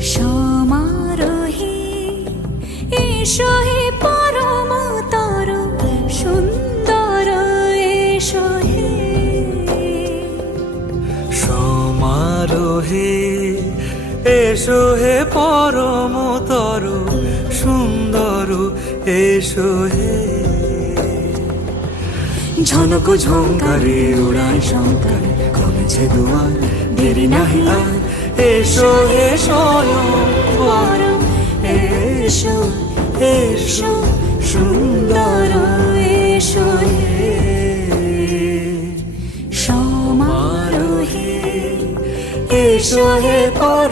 সমারোহে এসো হে পরমতর সুন্দর এসো হে। সমারোহে এসো হে পরমতর সুন্দর এসো হে। ঝনক ঝঙ্কারে উড়ায় শঙ্কার কমেছে দুয়ার দেরি নাহি আর। এসো হে স্বয়ং পরম এসো এসো সুন্দর এসো হে। সমারোহে এসো হে পরম